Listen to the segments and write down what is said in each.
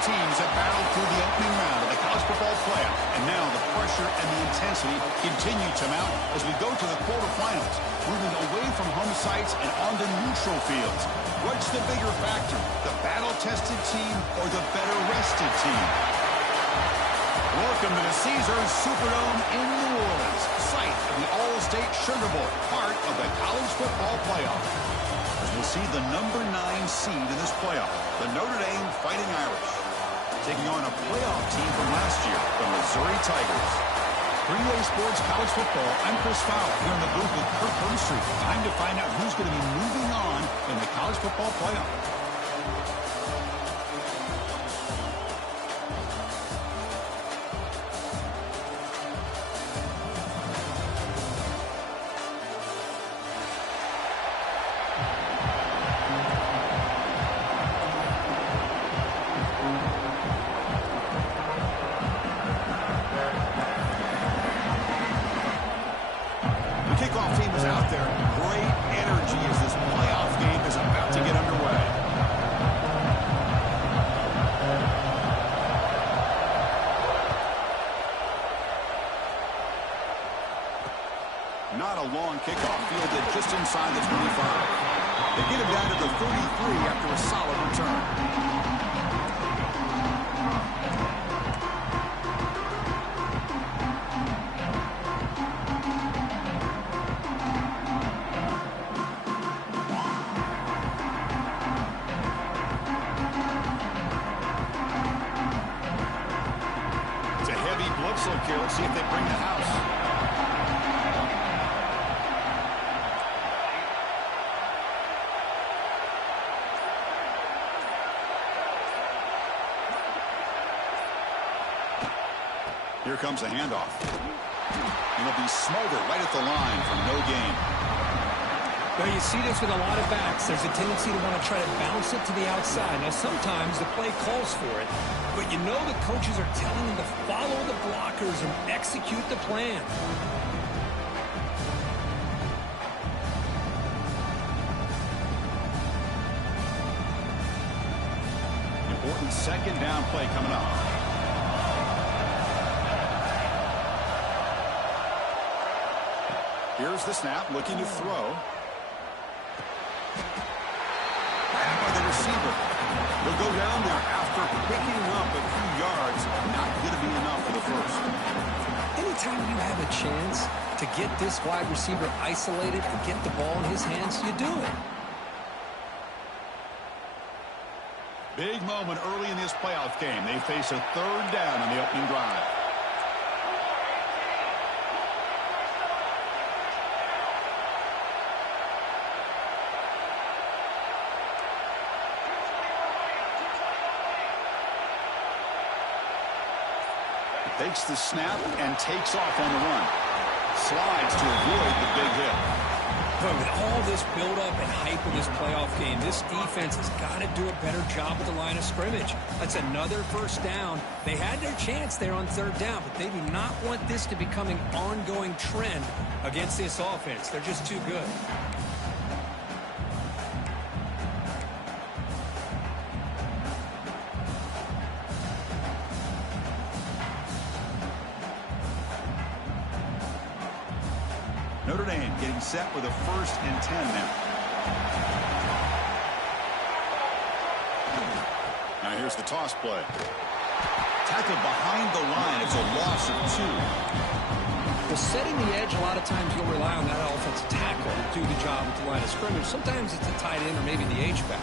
teams have battled through the opening round of the college football playoff, and now the pressure and the intensity continue to mount as we go to the quarterfinals, moving away from home sites and onto neutral fields. What's the bigger factor, the battle-tested team or the better-rested team? Welcome to the Caesars Superdome in New Orleans, site of the All-State Sugar Bowl, part of the college football playoff. As we'll see the number 9 seed in this playoff, the Notre Dame Fighting Irish, taking on a playoff team from last year, the Missouri Tigers. Greenway Sports College Football, I'm Chris Fowler here in the booth with Kirk Burnstreet. Time to find out who's going to be moving on in the college football playoff. Not a long kickoff, fielded just inside the 25. They get him down to the 33 after a solid return. It's a heavy blitz look here. Let's see if they bring the house. Here comes the handoff. And it'll be smothered right at the line for no gain. Well, you see this with a lot of backs. There's a tendency to want to try to bounce it to the outside. Now, sometimes the play calls for it, but you know the coaches are telling them to follow the blockers and execute the plan. Important second down play coming up. Here's the snap, looking to throw. Back by the receiver. He'll go down there after picking up a few yards. Not going to be enough for the first. Anytime you have a chance to get this wide receiver isolated and get the ball in his hands, you do it. Big moment early in this playoff game. They face a third down on the opening drive. Takes the snap and takes off on the run. Slides to avoid the big hit. But with all this build-up and hype in this playoff game, this defense has got to do a better job at the line of scrimmage. That's another first down. They had their chance there on third down, but they do not want this to become an ongoing trend against this offense. They're just too good. Notre Dame getting set with a 1st and 10 now. Now here's the toss play. Tackled behind the line. It's a loss of 2. Well, setting the edge, a lot of times you'll rely on that offensive tackle to do the job at the line of scrimmage. Sometimes it's a tight end or maybe the H-back.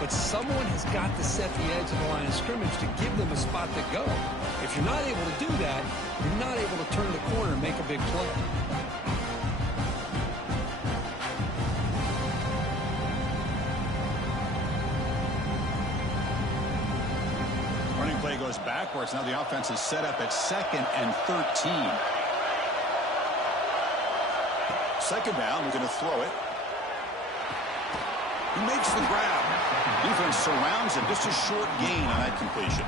But someone has got to set the edge of the line of scrimmage to give them a spot to go. If you're not able to do that, you're not able to turn the corner and make a big play. Play goes backwards. Now the offense is set up at 2nd and 13. Second down, we're going to throw it. He makes the grab. Defense surrounds him. Just a short gain on that completion.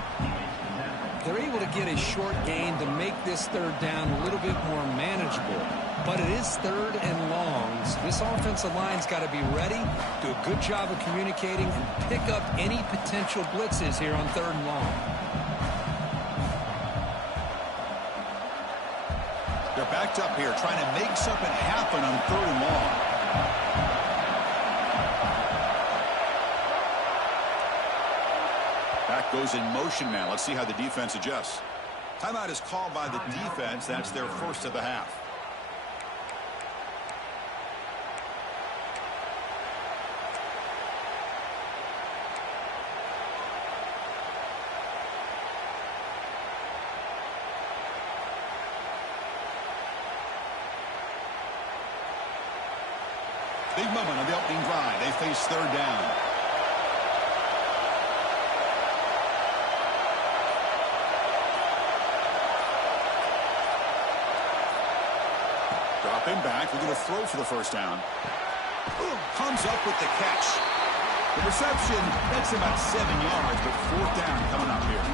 they're able to get a short gain to make this third down a little bit more manageable. But it is third and long. So this offensive line's got to be ready, do a good job of communicating, and pick up any potential blitzes here on third and long. They're backed up here, trying to make something happen on third and long. Back goes in motion now. Let's see how the defense adjusts. Timeout is called by the defense. That's their first of the half. Big moment on the opening drive. They face third down. Dropping back, we're going to throw for the first down. Comes up with the catch. The reception, that's about 7 yards, but fourth down coming up here.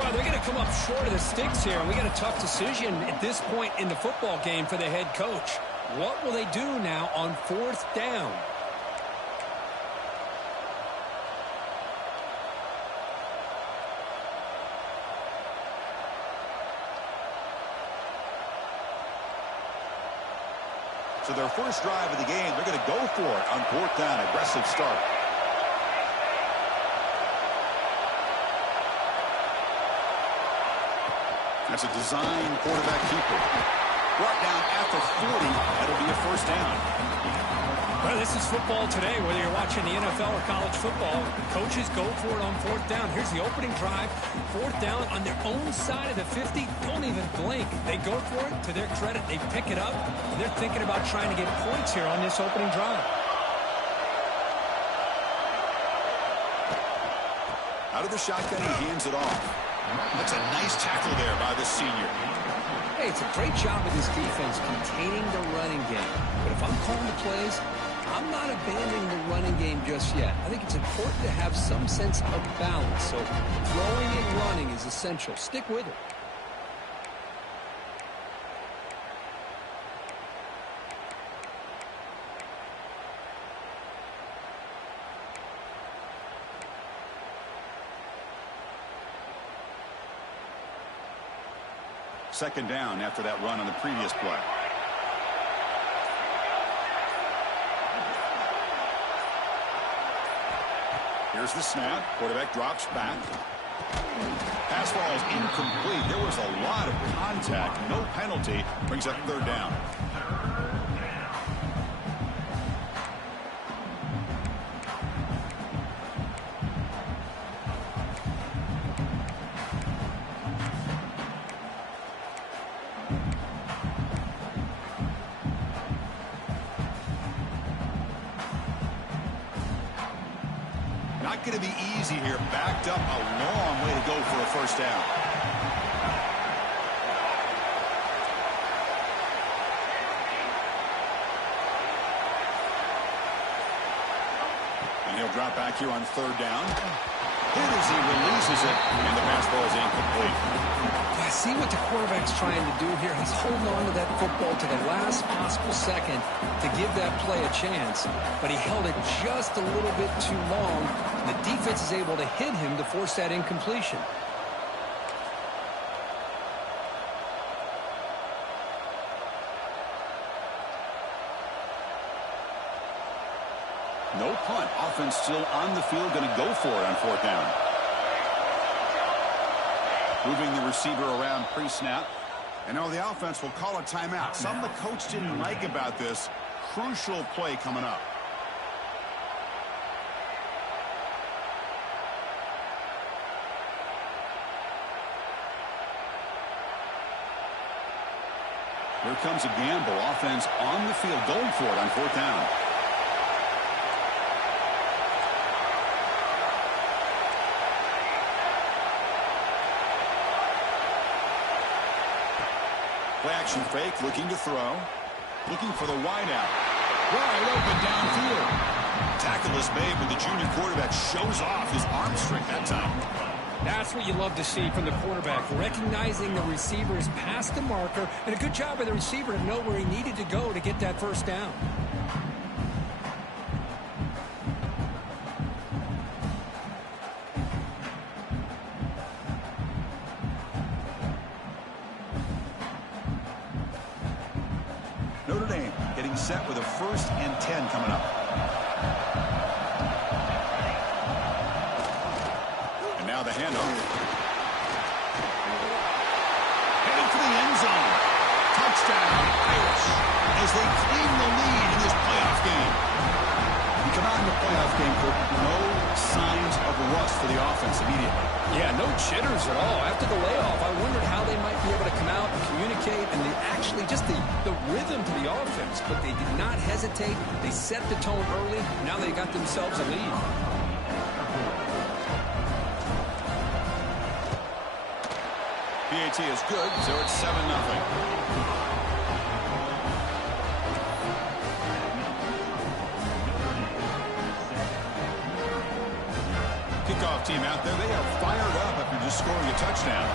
Well, they're going to come up short of the sticks here, and we got a tough decision at this point in the football game for the head coach. What will they do now on fourth down? So their first drive of the game, they're going to go for it on fourth down. Aggressive start. That's a design quarterback keeper. Brought down at the 40. That'll be a first down. Well, this is football today, whether you're watching the NFL or college football. Coaches go for it on fourth down. Here's the opening drive. Fourth down on their own side of the 50. Don't even blink. They go for it. To their credit, they pick it up. And they're thinking about trying to get points here on this opening drive. Out of the shotgun, he hands it off. That's a nice tackle there by the senior. Hey, it's a great job of this defense containing the running game. But if I'm calling the plays, I'm not abandoning the running game just yet. I think it's important to have some sense of balance. So throwing and running is essential. Stick with it. Second down after that run on the previous play. Here's the snap. Quarterback drops back. Pass ball is incomplete. There was a lot of contact. No penalty. Brings up third down. Not going to be easy here. Backed up a long way to go for a first down. And he'll drop back here on third down. Here as he releases it, and the pass ball is incomplete. I see what the quarterback's trying to do here. He's holding on to that football to the last possible second to give that play a chance. But he held it just a little bit too long. The defense is able to hit him to force that incompletion. No punt. Offense still on the field, going to go for it on fourth down. Moving the receiver around pre-snap. And now the offense will call a timeout. Something the coach didn't like about this. Crucial play coming up. Here comes a gamble. Offense on the field going for it on fourth down. Play action fake, looking to throw. Looking for the wideout. Wide open downfield. Tackle is made, but the junior quarterback shows off his arm strength that time. That's what you love to see from the quarterback, recognizing the receiver's past the marker, and a good job by the receiver to know where he needed to go to get that first down. Notre Dame getting set with a 1st and 10 coming up. And now the handoff. Headed for the end zone. Touchdown, Irish, as they claim the lead in this playoff game. You come out in the playoff game, Kirk, no signs of rust for the offense immediately. Yeah, no jitters at all. After the layoff, I wondered how they might be able to come out and communicate and actually just the rhythm to the offense. But they did not hesitate. They set the tone early. Now they got themselves a lead. PAT is good, so it's 7-0. Kickoff team out there. They are fired up after just scoring a touchdown.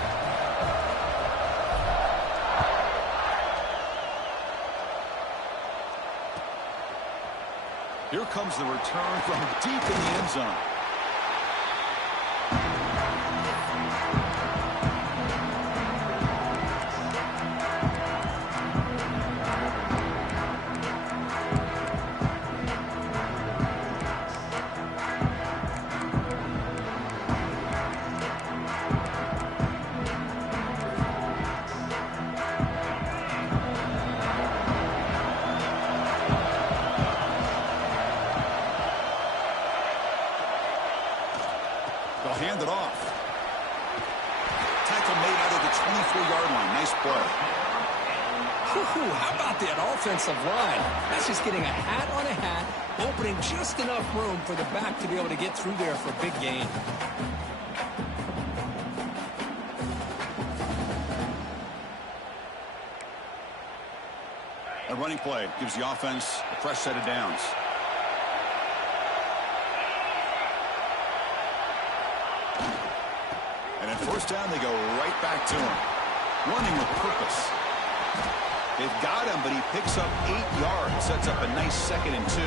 Here comes the return from deep in the end zone. They'll hand it off. Tackle made out of the 24-yard line. Nice play. How about that offensive line? That's just getting a hat on a hat, opening just enough room for the back to be able to get through there for a big gain. A running play gives the offense a fresh set of downs. And at 1st down, they go right back to him. Running with purpose. They've got him, but he picks up 8 yards. Sets up a nice 2nd and 2.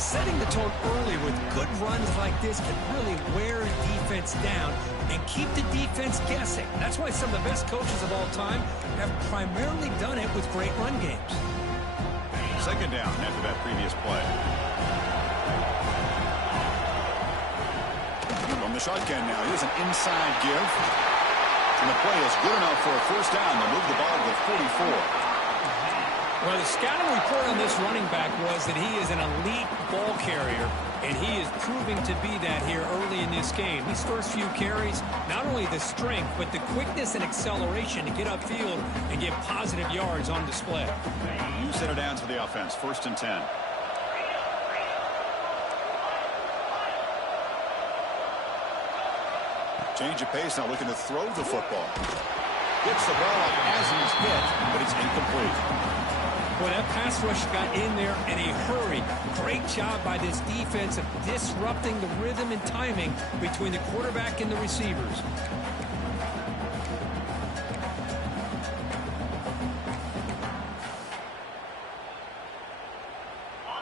Setting the tone early with good runs like this can really wear a defense down and keep the defense guessing. That's why some of the best coaches of all time have primarily done it with great run games. 2nd down after that previous play. From the shotgun now, here's an inside give. And the play is good enough for a 1st down. They'll move the ball to the 44. Well, the scouting report on this running back was that he is an elite ball carrier, and he is proving to be that here early in this game. These first few carries, not only the strength, but the quickness and acceleration to get upfield and get positive yards on display. 2 center downs for the offense, 1st and 10. Change of pace, now looking to throw the football. Gets the ball up as he's hit, but it's incomplete. Boy, that pass rush got in there in a hurry. Great job by this defense of disrupting the rhythm and timing between the quarterback and the receivers.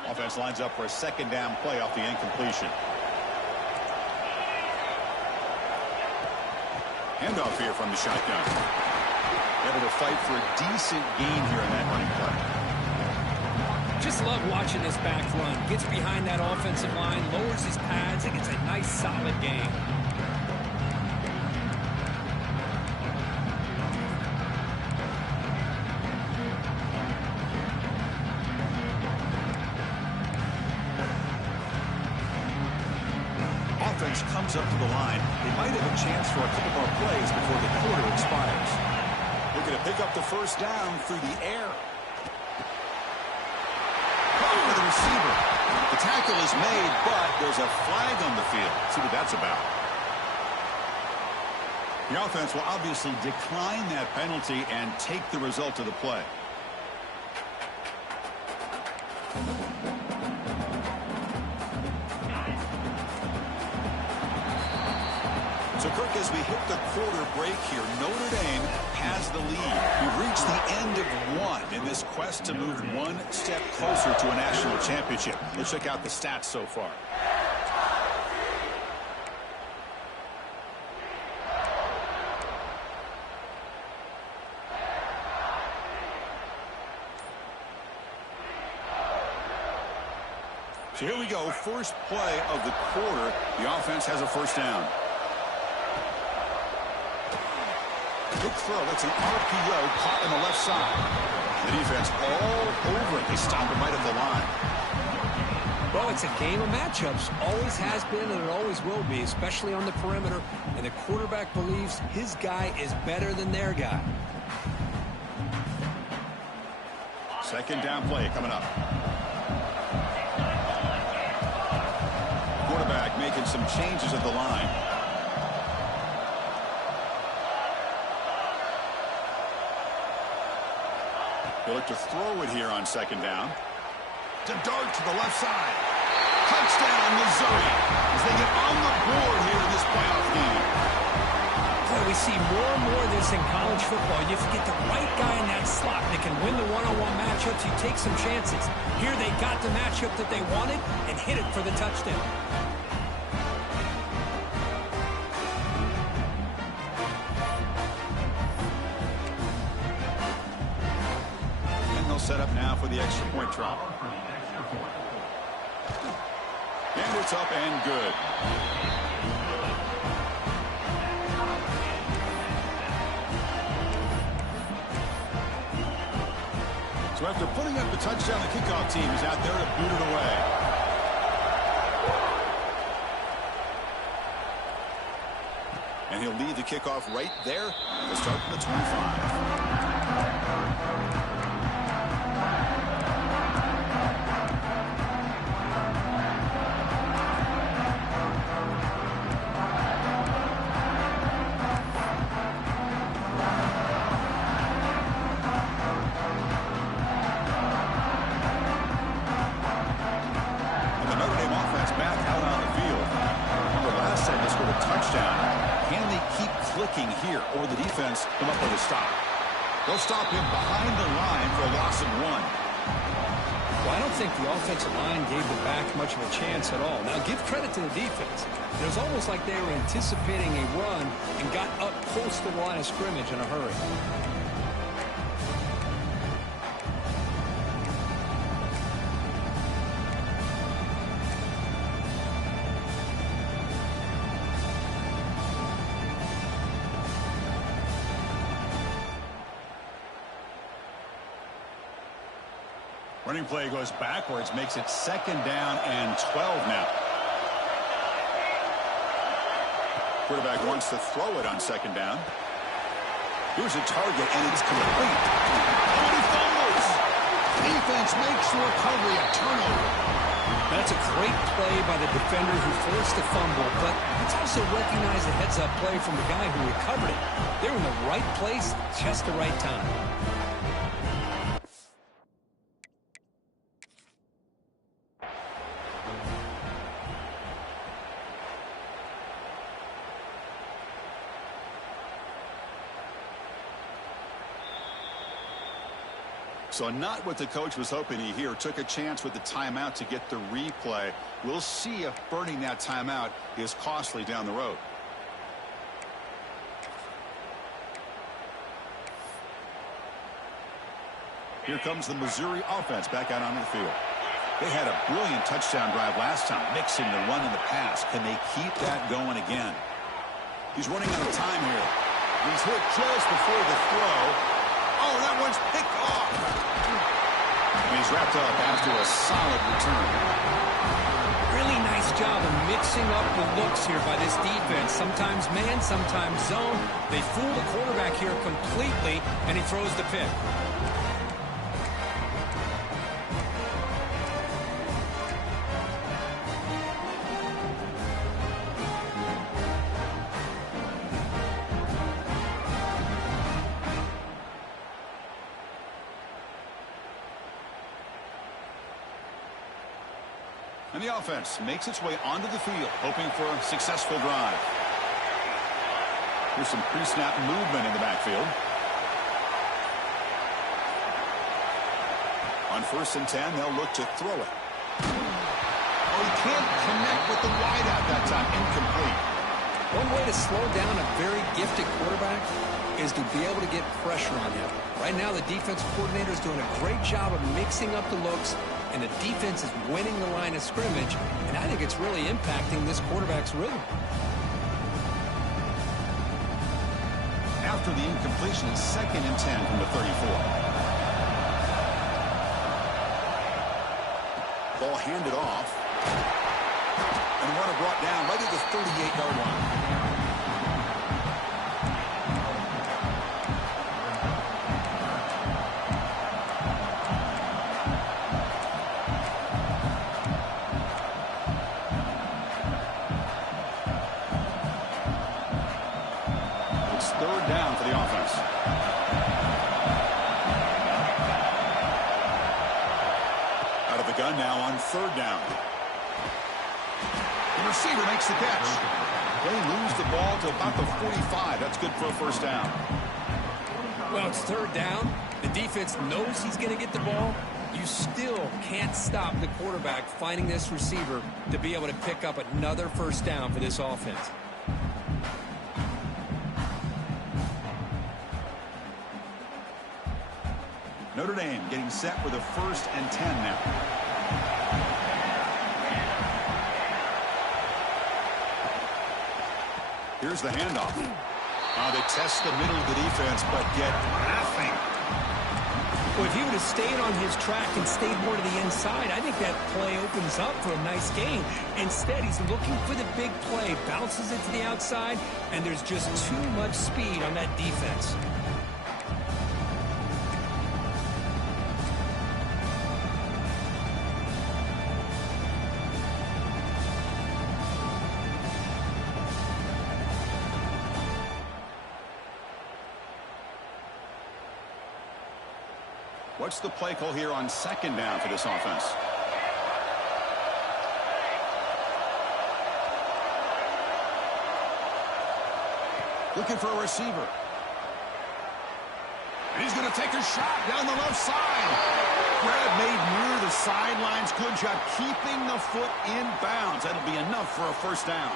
Offense lines up for a 2nd down play off the incompletion. Handoff here from the shotgun. Able to fight for a decent gain here in that running play. Just love watching this back run. Gets behind that offensive line, lowers his pads, and gets a nice solid gain. Offense comes up to the line. They might have a chance for a couple more plays before the quarter expires. Looking to pick up the 1st down through the air. Caught for the receiver. The tackle is made, but there's a flag on the field. Let's see what that's about. The offense will obviously decline that penalty and take the result of the play. As we hit the quarter break here, Notre Dame has the lead. We've reached the end of one in this quest to move one step closer to a national championship. Let's check out the stats so far. So here we go, first play of the quarter. The offense has a first down. Good throw. That's an RPO caught on the left side. The defense all over it. They stop him right at the line. Well, it's a game of matchups. Always has been and it always will be, especially on the perimeter. And the quarterback believes his guy is better than their guy. Second down play coming up. Quarterback making some changes at the line. He'll look to throw it here on second down. To dart to the left side. Touchdown, Missouri, as they get on the board here in this playoff game. Boy, we see more and more of this in college football. You get the right guy in that slot that can win the one-on-one matchups. You take some chances. Here they got the matchup that they wanted and hit it for the touchdown. Set up now for the extra point try. And it's up and good. So after putting up the touchdown, the kickoff team is out there to boot it away. And he'll lead the kickoff right there. We'll start from the 25. Here, or the defense come up with a stop. They'll stop him behind the line for a loss of 1. Well, I don't think the offensive line gave the back much of a chance at all. Now, give credit to the defense. It was almost like they were anticipating a run and got up close to the line of scrimmage in a hurry. Running play goes backwards, makes it second down and 12 now. Quarterback wants to throw it on second down. Here's a target, and it's complete. Oh, and he fumbles! Defense makes the recovery, a turnover. That's a great play by the defender who forced the fumble, but it's also recognized a heads-up play from the guy who recovered it. They're in the right place, just the right time. So not what the coach was hoping to hear. Took a chance with the timeout to get the replay. We'll see if burning that timeout is costly down the road. Here comes the Missouri offense back out onto the field. They had a brilliant touchdown drive last time, mixing the run and the pass. Can they keep that going again? He's running out of time here. He's hit just before the throw. Oh, that one's picked off. And he's wrapped up after a solid return. Really nice job of mixing up the looks here by this defense. Sometimes man, sometimes zone. They fool the quarterback here completely, and he throws the pick. And the offense makes its way onto the field, hoping for a successful drive. Here's some pre-snap movement in the backfield. On 1st and 10, they'll look to throw it. Oh, he can't connect with the wideout that time. Incomplete. One way to slow down a very gifted quarterback is to be able to get pressure on him. Right now, the defensive coordinator is doing a great job of mixing up the looks, and the defense is winning the line of scrimmage, and I think it's really impacting this quarterback's rhythm. After the incompletion, 2nd and 10 from the 34. Ball handed off. And runner brought down right at the 38-yard line. It's 3rd down for the offense. Out of the gun now on 3rd down. The receiver makes the catch. They lose the ball to about the 45. That's good for a 1st down. Well, it's 3rd down. The defense knows he's going to get the ball. You still can't stop the quarterback finding this receiver to be able to pick up another 1st down for this offense. Notre Dame getting set with a 1st and 10 now. Here's the handoff. They test the middle of the defense, but get nothing. Well, if he would have stayed on his track and stayed more to the inside, I think that play opens up for a nice gain. Instead, he's looking for the big play, bounces it to the outside, and there's just too much speed on that defense. What's the play call here on 2nd down for this offense? Looking for a receiver. And he's going to take a shot down the left side. Grab made near the sidelines. Good job keeping the foot in bounds. That'll be enough for a 1st down.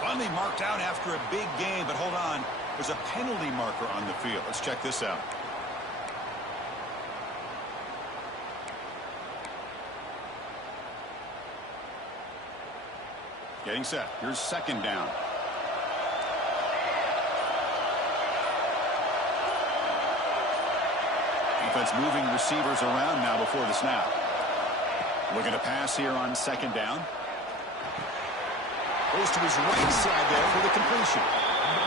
Finally marked out after a big game, but hold on. There's a penalty marker on the field. Let's check this out. Getting set. Here's 2nd down. Defense moving receivers around now before the snap. Looking to pass here on 2nd down. Goes to his right side there for the completion.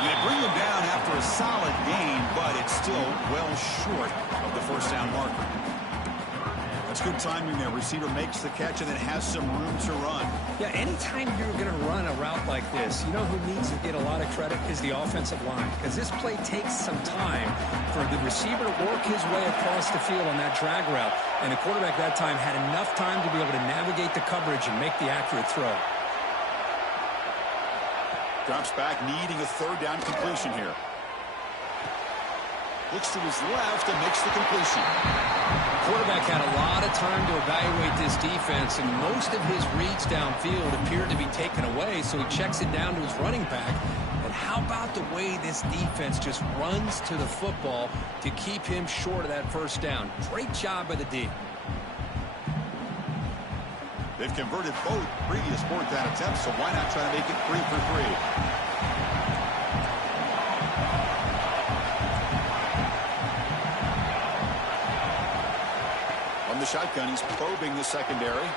They bring him down after a solid gain, but it's still well short of the 1st down marker. That's good timing there. Receiver makes the catch and then has some room to run. Yeah, anytime you're going to run a route like this, you know who needs to get a lot of credit is the offensive line. Because this play takes some time for the receiver to work his way across the field on that drag route. And the quarterback that time had enough time to be able to navigate the coverage and make the accurate throw. Drops back, needing a 3rd down completion here. Looks to his left and makes the completion. Quarterback had a lot of time to evaluate this defense, and most of his reads downfield appeared to be taken away, so he checks it down to his running back. And how about the way this defense just runs to the football to keep him short of that 1st down? Great job by the D. They've converted both previous 4th down attempts, so why not try to make it 3 for 3? The shotgun, he's probing the secondary.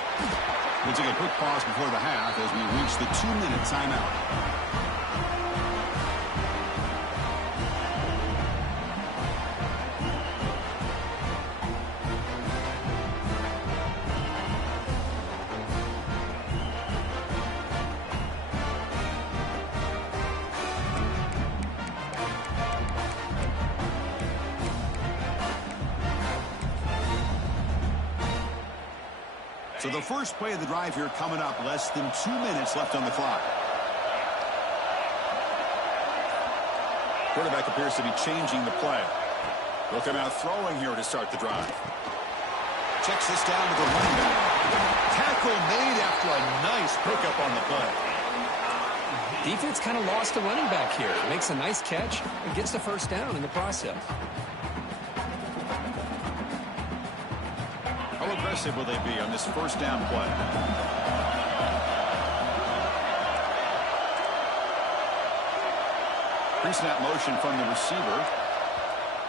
We'll take a quick pause before the half as we reach the 2-minute timeout. So the first play of the drive here coming up, less than 2 minutes left on the clock. Quarterback appears to be changing the play. They'll come out throwing here to start the drive. Checks this down to the running back. Tackle made after a nice pickup on the play. Defense kind of lost the running back here. Makes a nice catch and gets the first down in the process. How aggressive will they be on this first down play? Pre-snap motion from the receiver.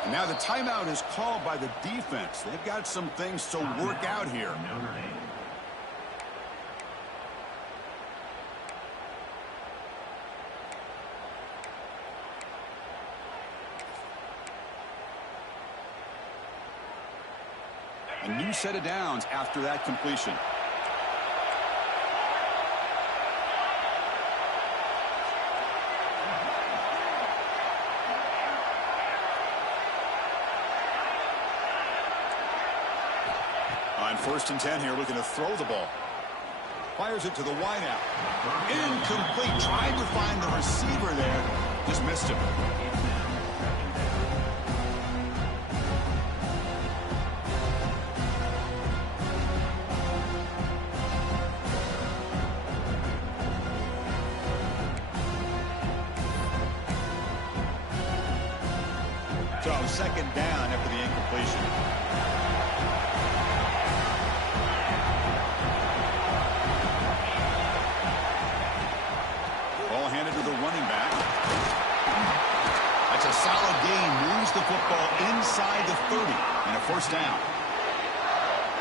And now the timeout is called by the defense. They've got some things to work out here. A new set of downs after that completion. On 1st and 10 here, looking to throw the ball. Fires it to the wideout. Incomplete. Tried to find the receiver there. Just missed him. So 2nd down after the incompletion. Ball handed to the running back. That's a solid gain. Moves the football inside the 30 and a 1st down.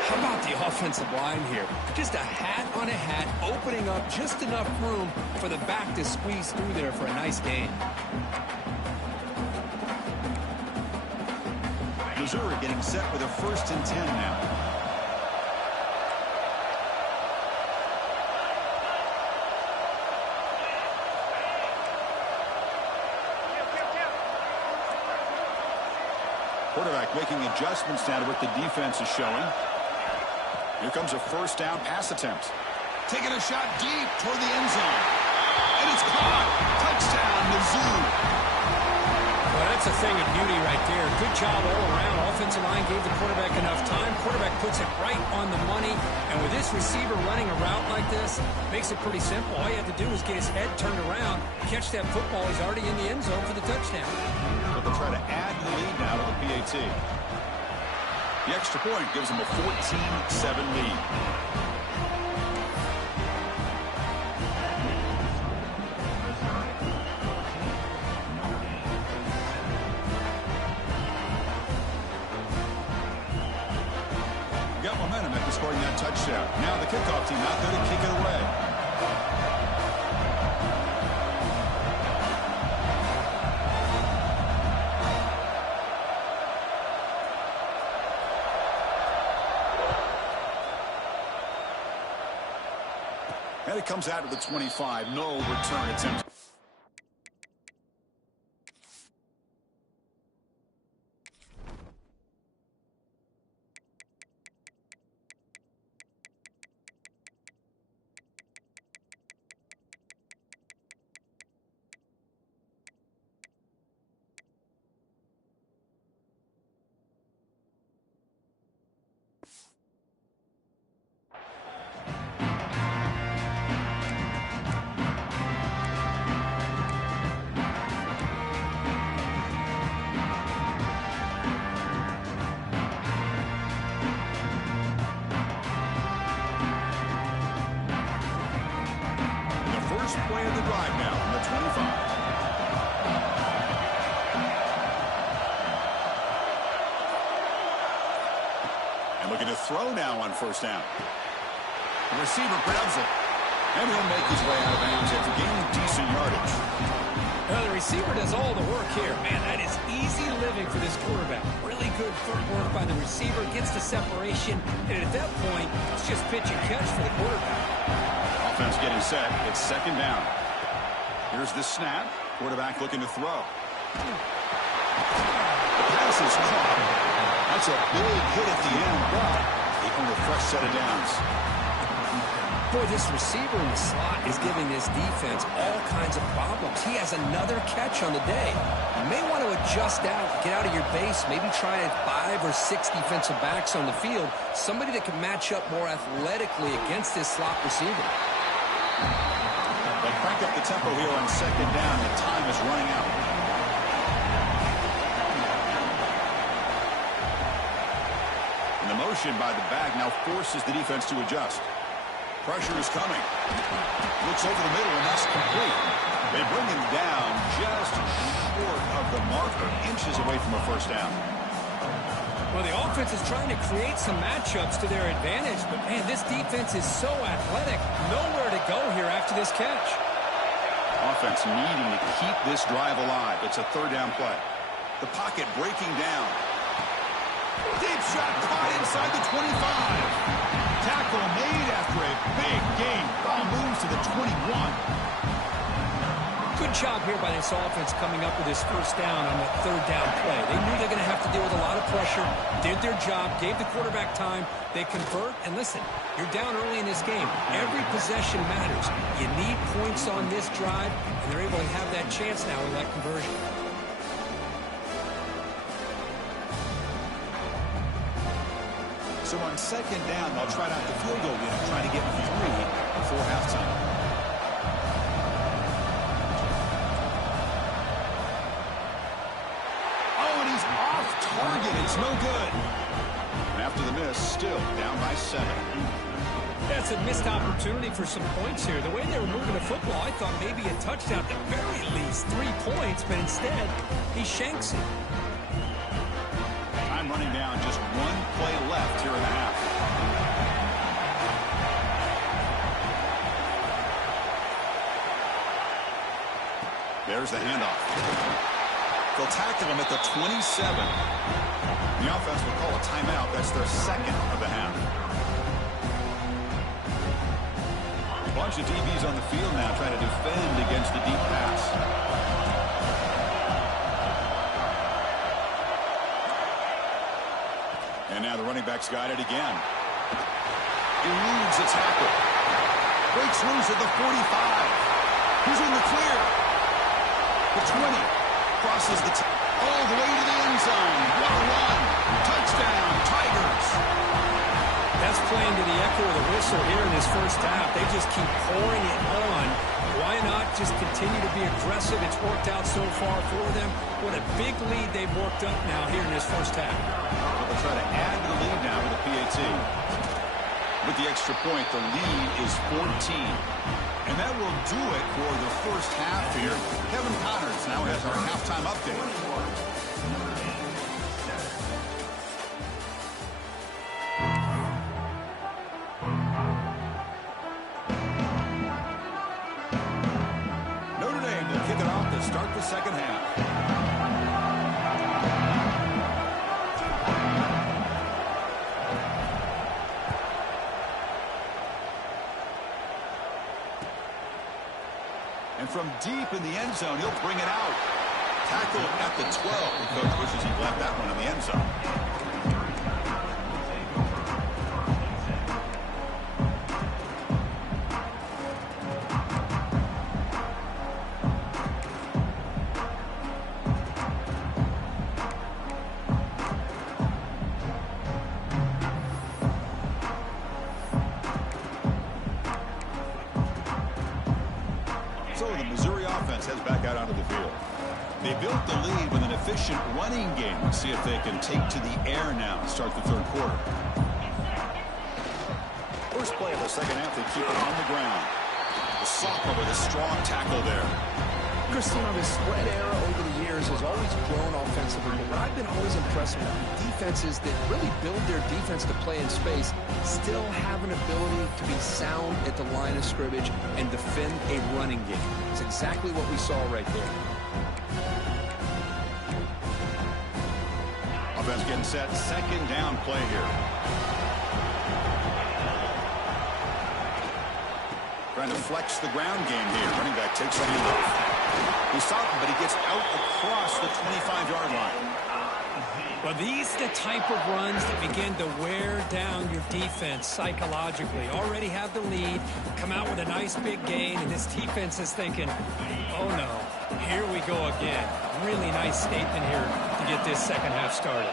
How about the offensive line here? Just a hat on a hat, opening up just enough room for the back to squeeze through there for a nice gain. Missouri getting set with a 1st and 10 now. Quarterback making adjustments now to what the defense is showing. Here comes a 1st down pass attempt. Taking a shot deep toward the end zone. And it's caught. Touchdown, Mizzou. Well, that's a thing of beauty right there. Good job all around. Offensive line gave the quarterback enough time. Quarterback puts it right on the money. And with this receiver running a route like this, makes it pretty simple. All you have to do is get his head turned around, catch that football. He's already in the end zone for the touchdown. But they'll try to add the lead now to the PAT. The extra point gives them a 14-7 lead. Got momentum after scoring that touchdown. Now the kickoff team out there to kick it away. And it comes out of the 25. No return attempt. Play of the drive now on the 25. And looking to throw now on 1st down. The receiver grabs it. And he'll make his way out of bounds after gaining decent yardage. Well, the receiver does all the work here. Man, that is easy living for this quarterback. Really good footwork by the receiver. Gets the separation. And at that point, it's just pitch and catch for the quarterback. Offense getting set. It's 2nd down. Here's the snap. Quarterback looking to throw. The pass is caught. That's a big hit at the end, but they earn a fresh set of downs. Boy, this receiver in the slot is giving this defense all kinds of problems. He has another catch on the day. You may want to adjust out, get out of your base, maybe try 5 or 6 defensive backs on the field, somebody that can match up more athletically against this slot receiver. They crank up the tempo here on second down. The time is running out. And the motion by the back now forces the defense to adjust. Pressure is coming. Looks over the middle, and that's complete. They bring him down just short of the marker, inches away from a first down. Well, the offense is trying to create some matchups to their advantage, but, man, this defense is so athletic. Nowhere to go here after this catch. Offense needing to keep this drive alive. It's a third down play. The pocket breaking down. Deep shot caught inside the 25. Tackle made after a big gain. Ball moves to the 21. Good job here by this offense coming up with this first down on the third down play. They knew they're going to have to deal with a lot of pressure, did their job, gave the quarterback time. They convert, and listen, you're down early in this game. Every possession matters. You need points on this drive, and they're able to have that chance now with that conversion. So on second down, they'll try out the field goal unit, trying to get 3 before halftime. Oh, and he's off target. It's no good. And after the miss, still down by 7. That's a missed opportunity for some points here. The way they were moving the football, I thought maybe a touchdown, at the very least 3 points, but instead, he shanks it. Time running down, just 1 play left here in the half. There's the handoff. They'll tackle him at the 27. The offense will call a timeout. That's their second of the half. A bunch of DBs on the field now trying to defend against the deep pass. And now the running back's got it again. Eludes a tackle. Breaks loose at the 45. He's in the clear. The 20. Crosses the all the way to the end zone. What a run. Touchdown, Tigers. That's playing to the echo of the whistle here in this first half. They just keep pouring it on. Why not just continue to be aggressive? It's worked out so far for them. What a big lead they've worked up now here in this first half. They'll try to add to the lead now with a PAT. With the extra point, the lead is 14. And that will do it for the first half here. Kevin Connors now has our halftime update. Notre Dame will kick it off to start the second half. And from deep in the end zone, he'll bring it out. Tackle at the 12. The coach wishes he'd left that one in the end zone. So the Missouri offense heads back out onto the field. They built the lead with an efficient running game. Let's see if they can take to the air now and start the third quarter. First play of the second half, they keep it on the ground. The sophomore with a strong tackle there. Christine, this spread era over the years has always grown offensively, but I've been always impressed with defenses that really build their defense to play in space, still have an ability to be sound at the line of scrimmage and defend a running game. It's exactly what we saw right there. Offense getting set, second down play here. Trying to flex the ground game here. Running back takes the handoff. He stopped him, but he gets out across the 25-yard line. Well, these are the type of runs that begin to wear down your defense psychologically. Already have the lead, come out with a nice big gain, and this defense is thinking, oh no, here we go again. Really nice statement here to get this second half started.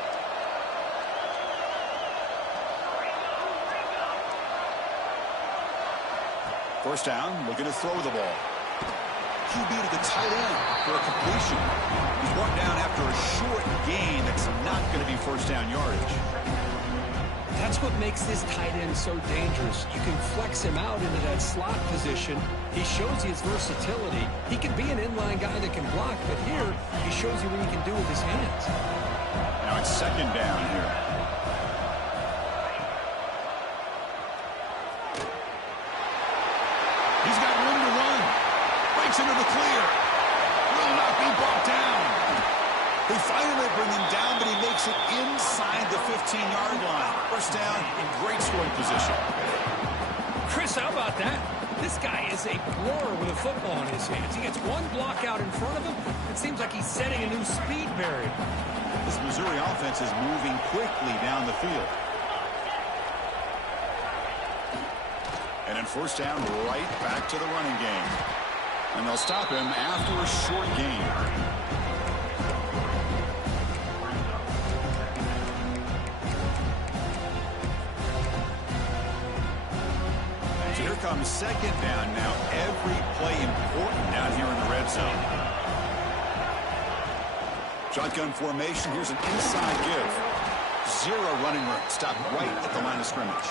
First down, looking to throw the ball. QB to the tight end for a completion. He's brought down after a short gain that's not going to be first down yardage. That's what makes this tight end so dangerous. You can flex him out into that slot position. He shows you his versatility. He can be an inline guy that can block, but here he shows you what he can do with his hands. Now it's second down here. He's got room to run. Breaks into the clear. Will not be brought down. They finally bring him down, but he makes it inside the 15-yard line. First down in great scoring position. Chris, how about that? This guy is a blower with a football in his hands. He gets one block out in front of him. It seems like he's setting a new speed barrier. This Missouri offense is moving quickly down the field. And then first down, right back to the running game. And they'll stop him after a short gain. So here comes second down now. Every play important down here in the red zone. Shotgun formation. Here's an inside give. Zero running room. Stop right at the line of scrimmage.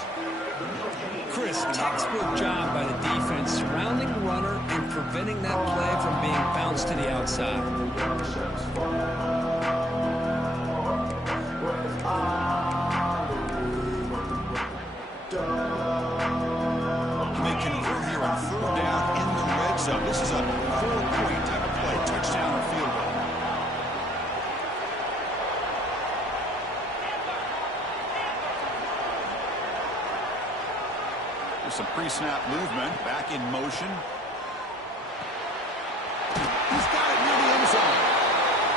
Chris, textbook job by the defense surrounding the runner and preventing that play from being bounced to the outside. You may convert here on third down in the red zone. This is a 4-point type of play, touchdown or field goal. Some pre-snap movement, back in motion. He's got it near the end zone.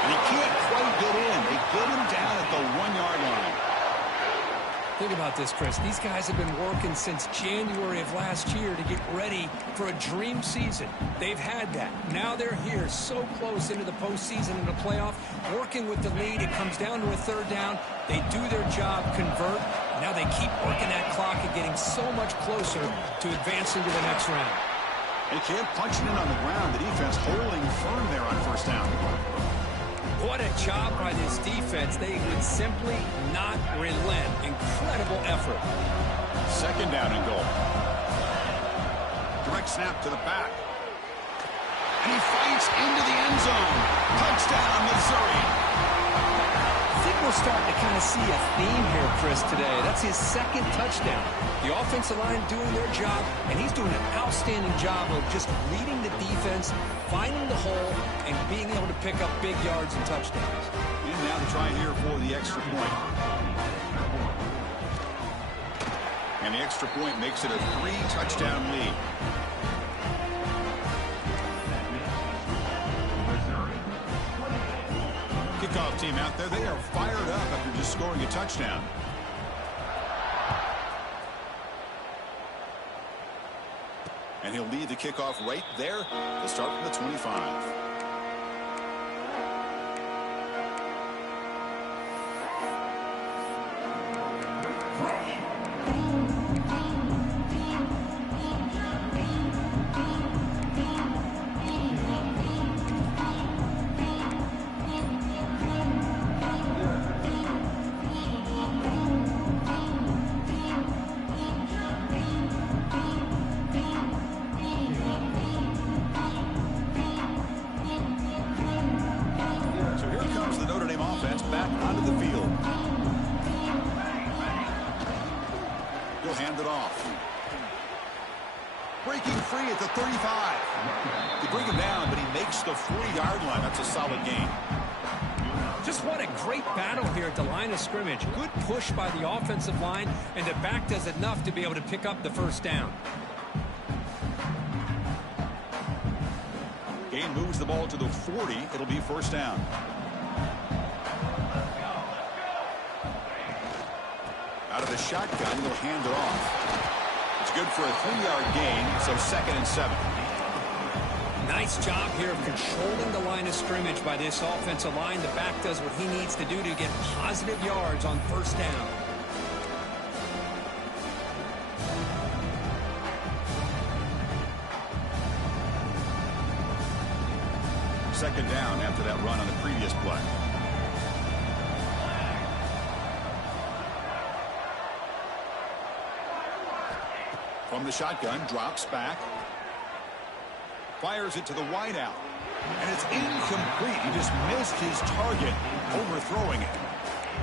And he can't quite get in. They get him down at the 1-yard line. Think about this, Chris. These guys have been working since January of last year to get ready for a dream season. They've had that. Now they're here so close into the postseason and the playoff, working with the lead. It comes down to a third down. They do their job, convert. Now they keep working that clock and getting so much closer to advancing to the next round. They can't punch it in on the ground. The defense holding firm there on first down. What a job by this defense. They would simply not relent. Incredible effort. Second down and goal. Direct snap to the back. And he fights into the end zone. Touchdown, Missouri. I think we're starting to kind of see a theme here, Chris, today. That's his second touchdown. The offensive line doing their job, and he's doing an outstanding job of just leading the defense, finding the hole, and being able to pick up big yards and touchdowns. And now to try here for the extra point. And the extra point makes it a 3-touchdown lead. Kickoff team out there, they are fired up after just scoring a touchdown. And he'll lead the kickoff right there. They'll start from the 25. Hand it off. Breaking free at the 35. They bring him down, but he makes the 40-yard line. That's a solid gain. Just what a great battle here at the line of scrimmage. Good push by the offensive line, and the back does enough to be able to pick up the first down. Gain moves the ball to the 40. It'll be first down. Out of the shotgun, he'll hand it off. It's good for a 3-yard gain, so 2nd and 7. Nice job here of controlling the line of scrimmage by this offensive line. The back does what he needs to do to get positive yards on 1st down. Second down after that run on the previous play. From the shotgun, drops back. Fires it to the wideout. And it's incomplete. He just missed his target, overthrowing it.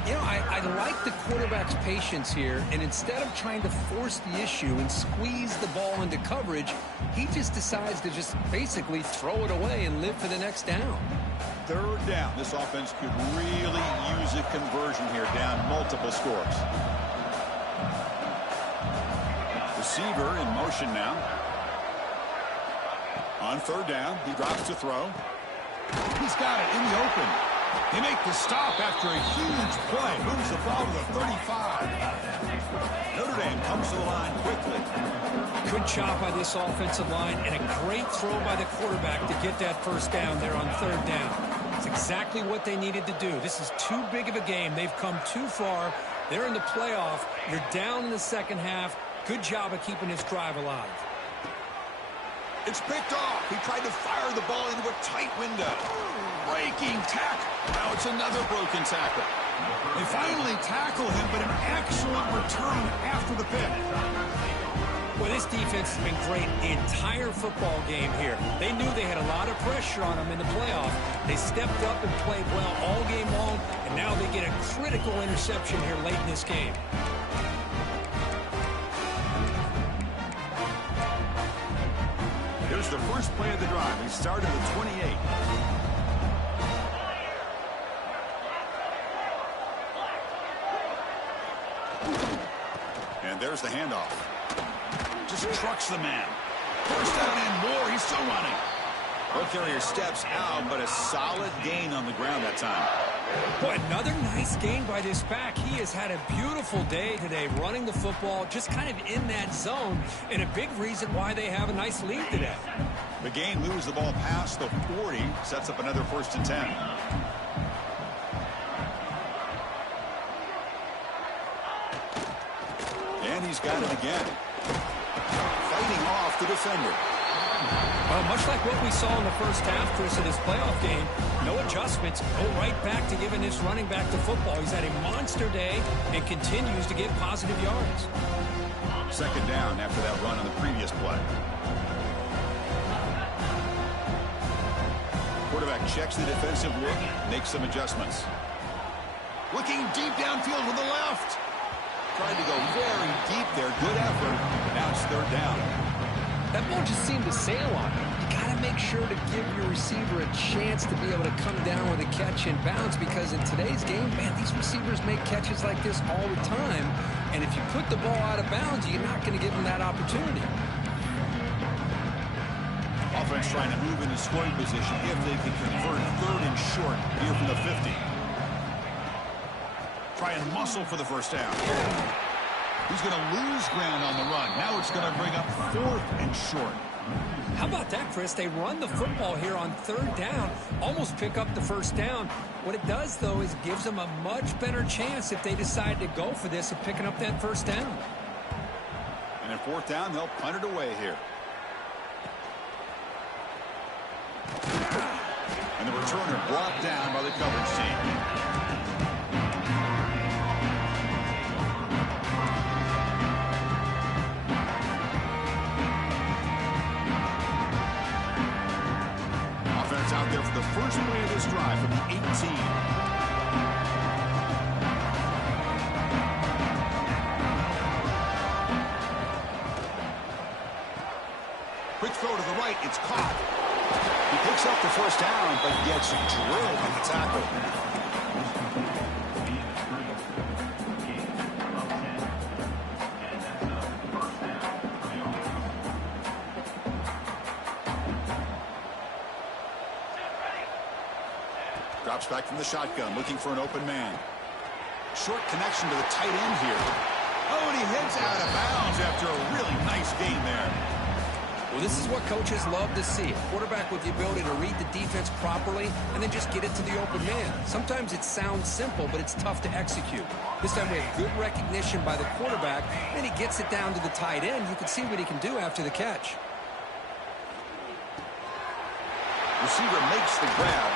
You know, I like the quarterback's patience here, and instead of trying to force the issue and squeeze the ball into coverage, he just decides to just basically throw it away and live for the next down. 3rd down. This offense could really use a conversion here, down multiple scores. Receiver in motion now. On 3rd down, he drops to throw. He's got it in the open. They make the stop after a huge play. Moves the ball to the 35. Notre Dame comes to the line quickly. Good job by this offensive line and a great throw by the quarterback to get that 1st down there on 3rd down. It's exactly what they needed to do. This is too big of a game. They've come too far. They're in the playoff. You're down in the 2nd half. Good job of keeping this drive alive. It's picked off. He tried to fire the ball into a tight window. Breaking tackle. Now it's another broken tackle. They finally tackle him, but an excellent return after the pick. Well, this defense has been great the entire football game here. They knew they had a lot of pressure on them in the playoff. They stepped up and played well all game long, and now they get a critical interception here late in this game. Here's the first play of the drive. He started at 28. And there's the handoff. Just trucks the man. 1st down and more. He's still running. Ball carrier steps out, but a solid gain on the ground that time. Boy, another nice gain by this back. He has had a beautiful day today running the football, just kind of in that zone, and a big reason why they have a nice lead today. The gain moves the ball past the 40, sets up another 1st and 10. And he's got it again. Fighting off the defender. Well, much like what we saw in the 1st half, Chris, of this playoff game, no adjustments, go right back to giving this running back the football. He's had a monster day and continues to get positive yards. 2nd down after that run on the previous play. Quarterback checks the defensive look, makes some adjustments. Looking deep downfield to the left. Tried to go very deep there. Good effort. Now it's 3rd down. That ball just seemed to sail on him. You got to make sure to give your receiver a chance to be able to come down with a catch and bounce, because in today's game, man, these receivers make catches like this all the time. And if you put the ball out of bounds, you're not going to give them that opportunity. Offense trying to move into scoring position if they can convert 3rd and short here from the 50. Try and muscle for the 1st down. He's going to lose ground on the run. Now it's going to bring up 4th and short. How about that, Chris? They run the football here on 3rd down, almost pick up the 1st down. What it does, though, is gives them a much better chance if they decide to go for this of picking up that 1st down. And at 4th down, they'll punt it away here. And the returner brought down by the coverage team. Out there for the first play of this drive from the 18. Quick throw to the right. It's caught. He picks up the 1st down, but gets drilled on the tackle. Drops back from the shotgun, looking for an open man. Short connection to the tight end here. Oh, and he hits out of bounds after a really nice gain there. Well, this is what coaches love to see. A quarterback with the ability to read the defense properly and then just get it to the open man. Sometimes it sounds simple, but it's tough to execute. This time we have good recognition by the quarterback, and he gets it down to the tight end. You can see what he can do after the catch. Receiver makes the grab.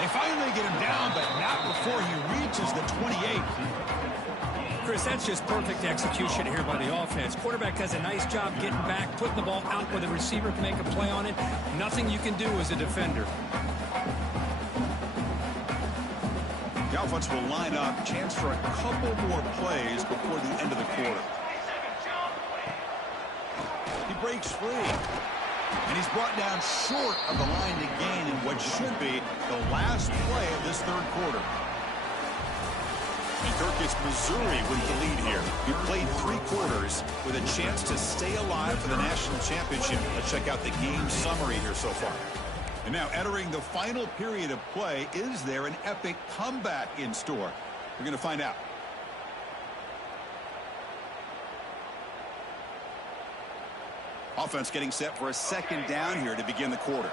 They finally get him down, but not before he reaches the 28. Chris, that's just perfect execution here by the offense. Quarterback does a nice job getting back, putting the ball out where the receiver can make a play on it. Nothing you can do as a defender. The offense will line up. Chance for a couple more plays before the end of the quarter. He breaks free. And he's brought down short of the line to gain in what should be the last play of this third quarter. And Kirk, it's Missouri with the lead here. He played 3 quarters with a chance to stay alive for the national championship. Let's check out the game summary here so far. And now entering the final period of play, is there an epic comeback in store? We're going to find out. Offense getting set for a second down here to begin the quarter.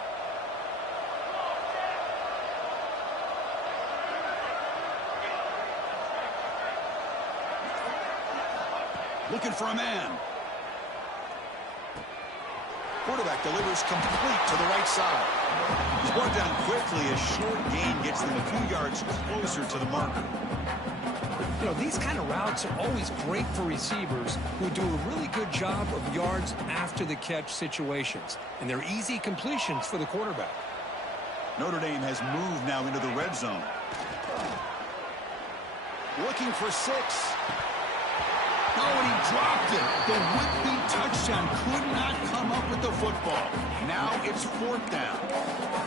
Looking for a man. Quarterback delivers complete to the right side. He's brought down quickly. A short gain gets them a few yards closer to the marker. You know, these kind of routes are always great for receivers who do a really good job of yards after the catch situations. And they're easy completions for the quarterback. Notre Dame has moved now into the red zone. Looking for 6. Oh, and he dropped it. The would-be touchdown could not come up with the football. Now it's 4th down.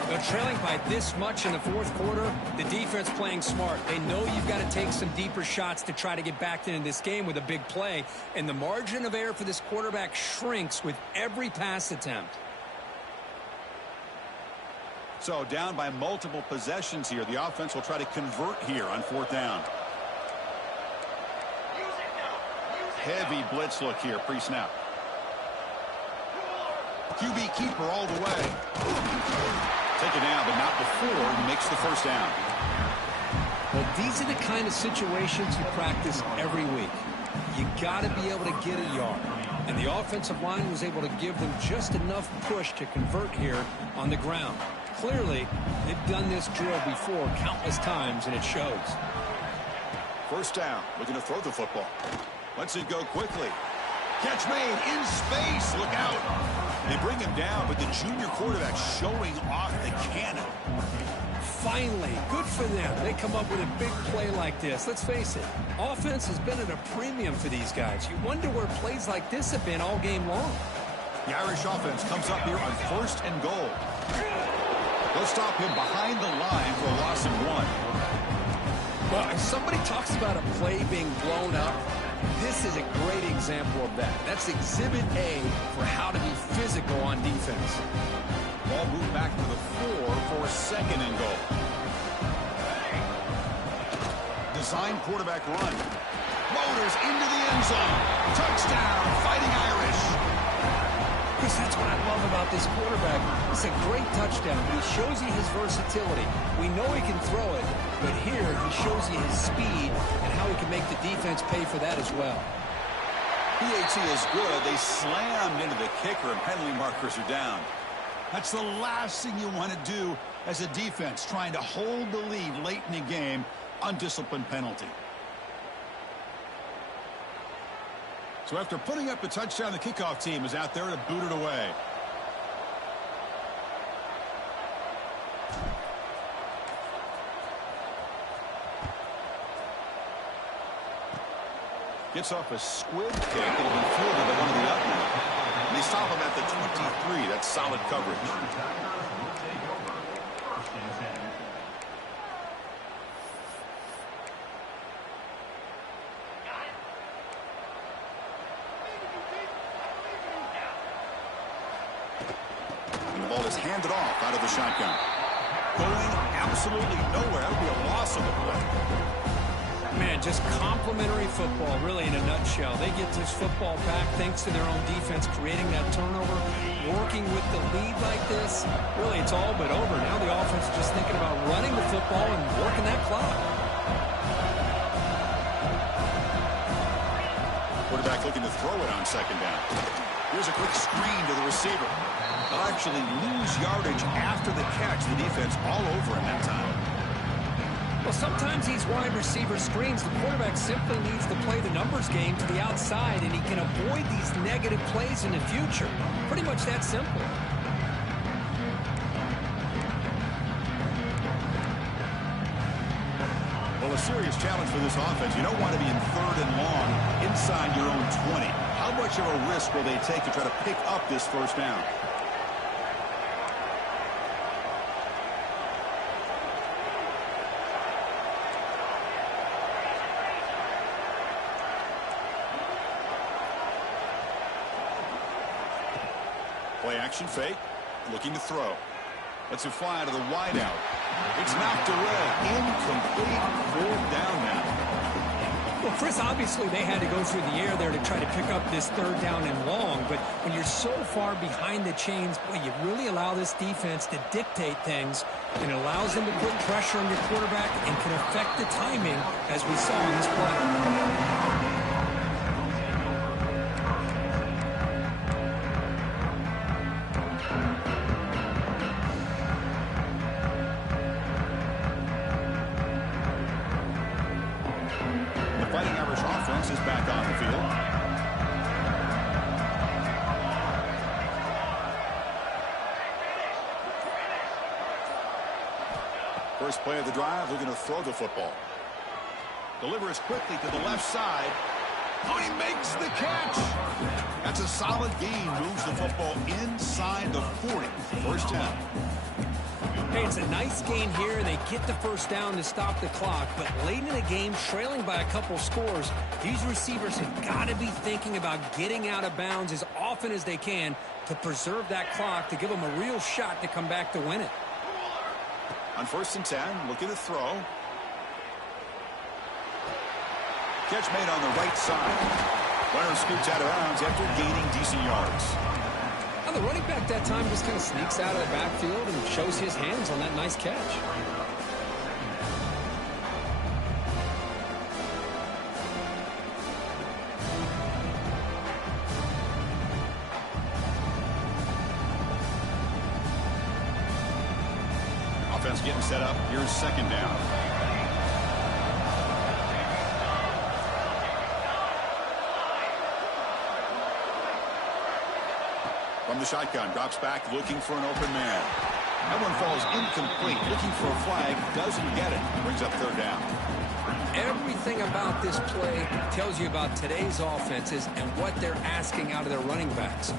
They're trailing by this much in the 4th quarter. The defense playing smart. They know you've got to take some deeper shots to try to get back into this game with a big play. And the margin of error for this quarterback shrinks with every pass attempt. So down by multiple possessions here. The offense will try to convert here on 4th down. Heavy blitz look here pre-snap. QB keeper all the way. Take it down, but not before he makes the 1st down. Well, these are the kind of situations you practice every week. You got to be able to get a yard. And the offensive line was able to give them just enough push to convert here on the ground. Clearly, they've done this drill before countless times, and it shows. 1st down, looking to throw the football. Lets it go quickly. Catch made in space. Look out. They bring him down, but the junior quarterback showing off the cannon. Finally, good for them. They come up with a big play like this. Let's face it, offense has been at a premium for these guys. You wonder where plays like this have been all game long. The Irish offense comes up here on 1st and goal. They'll stop him behind the line for a loss of 1. Well, if somebody talks about a play being blown up, this is a great example of that. That's Exhibit A for how to be physical on defense. Ball moved back to the 4 for a 2nd and goal. Design quarterback run. Motors into the end zone. Touchdown, Fighting Irish. Chris, that's what I love about this quarterback. It's a great touchdown, but he shows you his versatility. We know he can throw it, but here he shows you his speed and how he can make the defense pay for that as well. PAT is good. They slammed into the kicker, and penalty markers are down. That's the last thing you want to do as a defense, trying to hold the lead late in the game. Undisciplined penalty. So after putting up a touchdown, the kickoff team is out there to boot it away. Gets off a squib kick. It'll be fielded by one of the up. They stop him at the 23. That's solid coverage. And the ball is handed off out of the shotgun. Going absolutely nowhere. That would be a loss of the play. Man, Yeah, just complimentary football, really, in a nutshell. They get this football back thanks to their own defense, creating that turnover, working with the lead like this. Really, it's all but over. Now the offense is just thinking about running the football and working that clock. Quarterback looking to throw it on second down. Here's a quick screen to the receiver. They'll actually lose yardage after the catch. The defense all over him that time. Well, sometimes these wide receiver screens, the quarterback simply needs to play the numbers game to the outside, and he can avoid these negative plays in the future. Pretty much that simple. Well, a serious challenge for this offense. You don't want to be in third and long inside your own 20. How much of a risk will they take to try to pick up this first down? Play action fake, looking to throw. Lets it fly to the wideout. It's knocked away. Incomplete. Fourth down now. Well, Chris, obviously they had to go through the air there to try to pick up this third down and long, but when you're so far behind the chains, boy, you really allow this defense to dictate things, and it allows them to put pressure on your quarterback and can affect the timing, as we saw in this play. Is back on the field. First play of the drive, looking to throw the football. Delivers quickly to the left side. Oh, he makes the catch. That's a solid gain. Moves the football inside the 40. First down. Hey, it's a nice gain here. They get the first down to stop the clock, but late in the game, trailing by a couple scores, these receivers have got to be thinking about getting out of bounds as often as they can to preserve that clock, to give them a real shot to come back to win it. On 1st and 10, looking to throw. Catch made on the right side. Runner scoots out of bounds after gaining decent yards. Now the running back that time just kind of sneaks out of the backfield and shows his hands on that nice catch. Offense getting set up. Here's second down. From the shotgun, drops back, looking for an open man. That one falls incomplete, looking for a flag, doesn't get it. Brings up third down. Everything about this play tells you about today's offenses and what they're asking out of their running backs.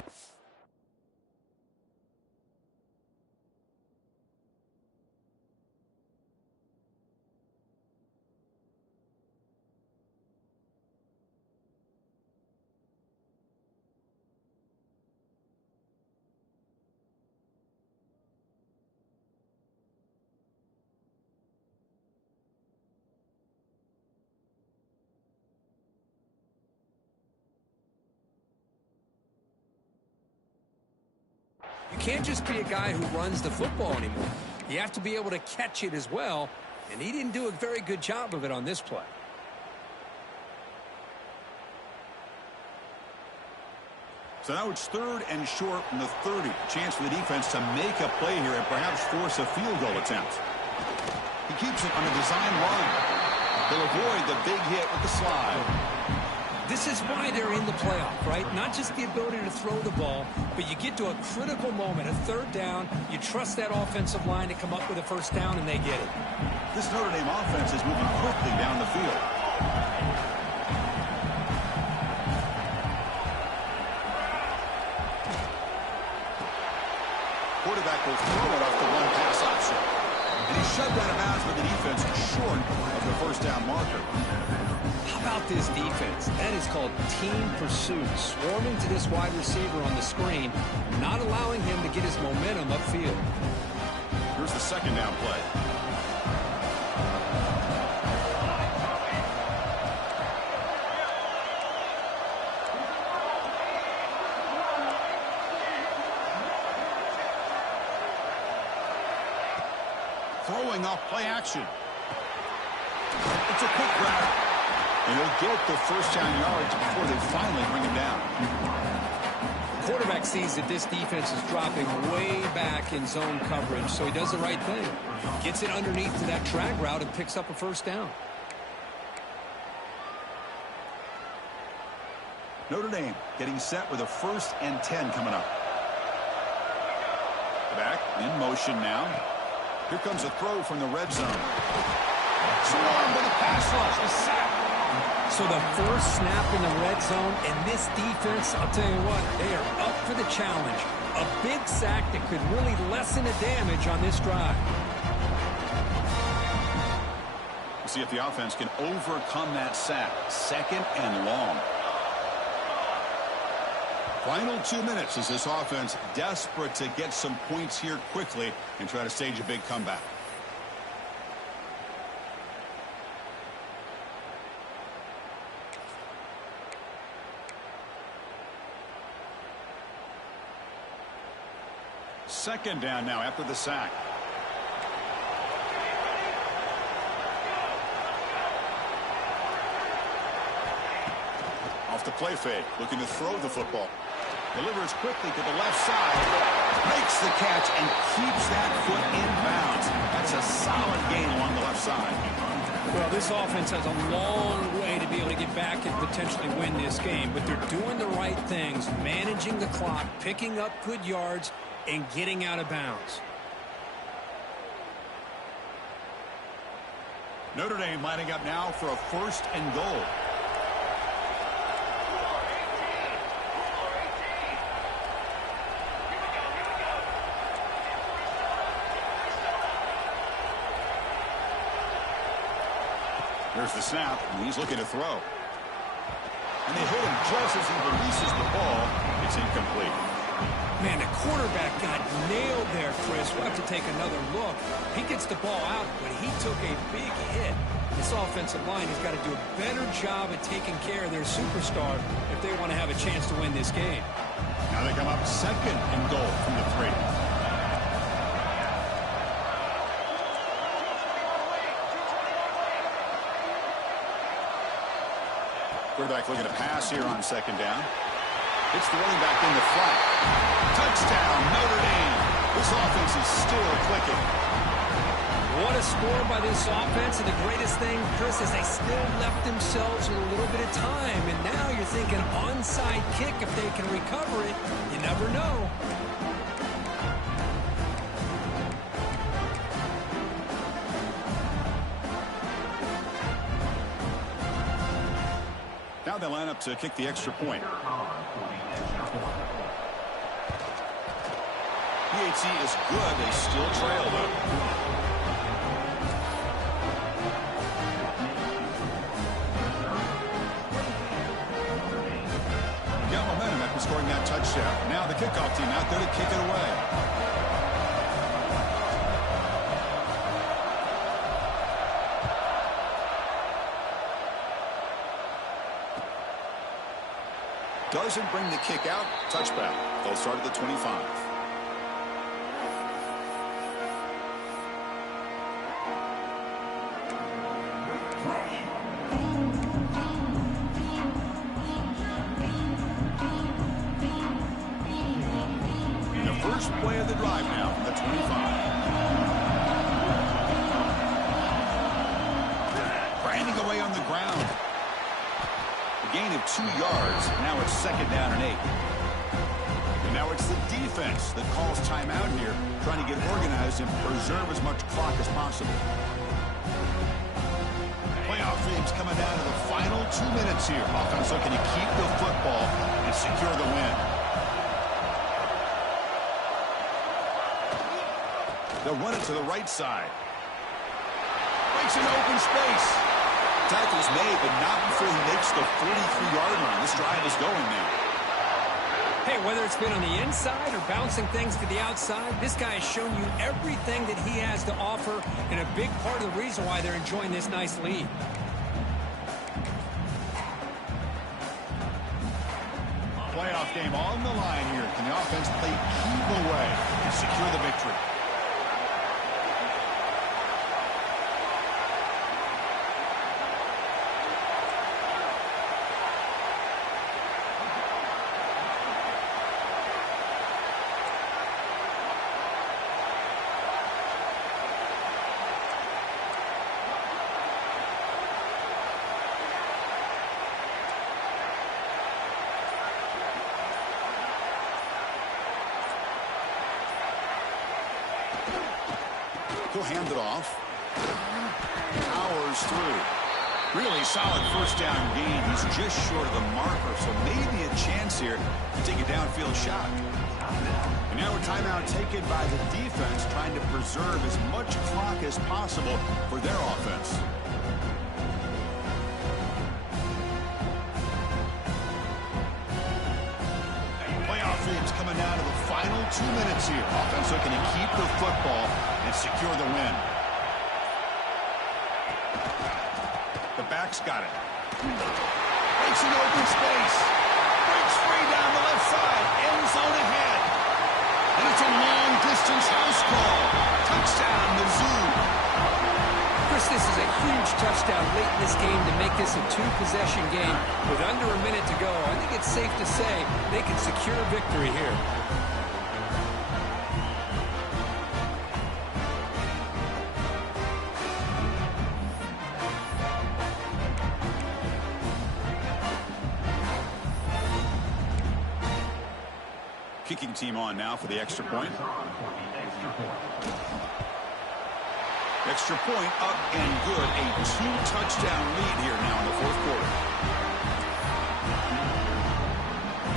You can't just be a guy who runs the football anymore. You have to be able to catch it as well, and he didn't do a very good job of it on this play. So now it's 3rd and short from the 30. Chance for the defense to make a play here and perhaps force a field goal attempt. He keeps it on a design run. He'll avoid the big hit with the slide. This is why they're in the playoff, right? Not just the ability to throw the ball, but you get to a critical moment, a third down, you trust that offensive line to come up with a first down, and they get it. This Notre Dame offense is moving quickly down the field. Quarterback will throw it off the one-pass option. And he's shoved out of bounds with the defense short of the first down marker. How about this defense? That is called team pursuit. Swarming to this wide receiver on the screen, not allowing him to get his momentum upfield. Here's the second down play. continuing off play action. It's a quick grab. And he'll get the first down yards before they finally bring him down. Quarterback sees that this defense is dropping way back in zone coverage, so he does the right thing. Gets it underneath to that drag route and picks up a first down. Notre Dame getting set with a 1st and 10 coming up. Back in motion now. Here comes a throw from the red zone. Swarmed with a pass rush. A sack. So the first snap in the red zone, and this defense, I'll tell you what, they are up for the challenge. A big sack that could really lessen the damage on this drive. We'll see if the offense can overcome that sack. 2nd and long. Final 2 minutes as this offense desperate to get some points here quickly and try to stage a big comeback. Second down now after the sack. Off the play fake, looking to throw the football. Delivers quickly to the left side. Makes the catch and keeps that foot in bounds. That's a solid gain along the left side. Well, this offense has a long way to be able to get back and potentially win this game, but they're doing the right things, managing the clock, picking up good yards, and getting out of bounds. Notre Dame lining up now for a 1st and goal. There's the snap, and he's looking to throw. And they hit him just as he releases the ball. It's incomplete. Man, the quarterback got nailed there, Chris. We'll have to take another look. He gets the ball out, but he took a big hit. This offensive line has got to do a better job at taking care of their superstar if they want to have a chance to win this game. Now they come up 2nd and goal from the 3. Quarterback looking to pass here on 2nd down. It's the running back in the flat. Touchdown, Notre Dame. This offense is still clicking. What a score by this offense, and the greatest thing, Chris, is they still left themselves with a little bit of time, and now you're thinking onside kick if they can recover it. You never know. Now they line up to kick the extra point. PAT is good. They still trail, though. Got momentum after scoring that touchdown. Now the kickoff team out there to kick it away. Doesn't bring the kick out. Touchback. They'll start at the 25. The first play of the drive now from the 25. Grinding away on the ground. Gain of 2 yards. Now it's 2nd down and 8. And now it's the defense that calls timeout here, trying to get organized and preserve as much clock as possible. Playoff dreams coming down to the final 2 minutes here. Offense looking to keep the football and secure the win. They'll run it to the right side. Breaks into open space. Tackles made, but not before he makes the 43-yard line. This drive is going now. Hey, whether it's been on the inside or bouncing things to the outside, this guy has shown you everything that he has to offer, and a big part of the reason why they're enjoying this nice lead. Playoff game on the line here. Can the offense play keep away and secure the victory? He'll hand it off. Powers through. Really solid first down gain. He's just short of the marker, so maybe a chance here to take a downfield shot. And now a timeout taken by the defense, trying to preserve as much clock as possible for their offense. Playoff games coming down to the final 2 minutes here. Offense looking to keep the football and secure the win. The back's got it. Breaks an open space. Breaks free down the left side. End zone ahead. And it's a long-distance house call. Touchdown, Mizzou. Chris, this is a huge touchdown late in this game to make this a two-possession game with under a minute to go. I think it's safe to say they can secure victory here. Kicking team on now for the extra point. Extra point up and good. A two-touchdown lead here now in the fourth quarter.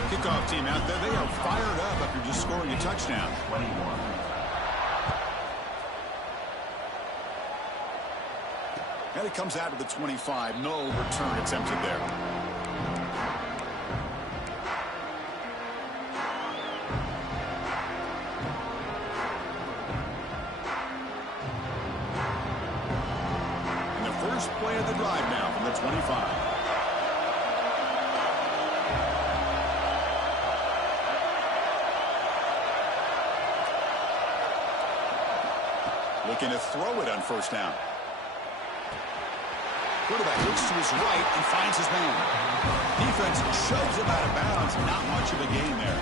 Kickoff team out there. They are fired up after just scoring a touchdown. And it comes out to the 25. No return attempted there. Play of the drive now from the 25. Looking to throw it on first down. Quarterback looks to his right and finds his man. Defense shoves him out of bounds. Not much of a gain there.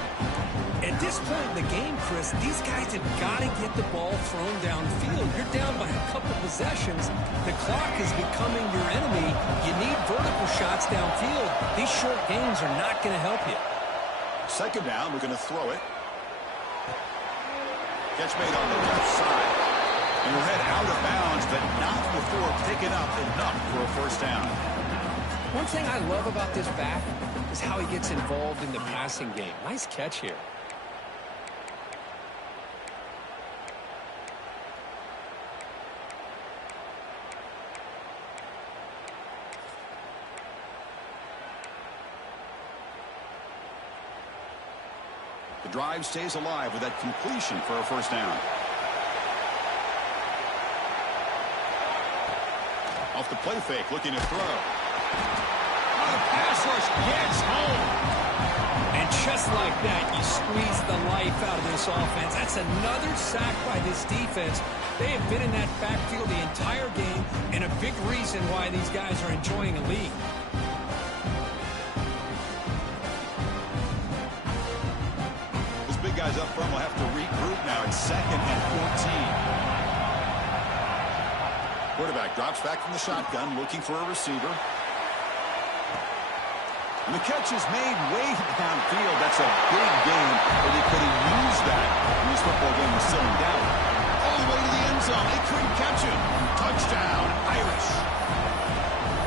At this point in the game, Chris, these guys have got to get the ball thrown downfield. You're down by a couple possessions. The clock is becoming your enemy. You need vertical shots downfield. These short gains are not going to help you. Second down, we're going to throw it. Catch made on the left side. And we'll head out of bounds, but not before picking up enough for a first down. One thing I love about this back is how he gets involved in the passing game. Nice catch here. The drive stays alive with that completion for a first down. Off the play fake, looking to throw. The pass rush gets home. And just like that, you squeeze the life out of this offense. That's another sack by this defense. They have been in that backfield the entire game, and a big reason why these guys are enjoying a lead. Big guys up front will have to regroup now. It's 2nd and 14. Quarterback drops back from the shotgun, looking for a receiver. And the catch is made way downfield. That's a big gain, but he could have used that when this football game was still in doubt. All the way to the end zone. They couldn't catch him. Touchdown, Irish.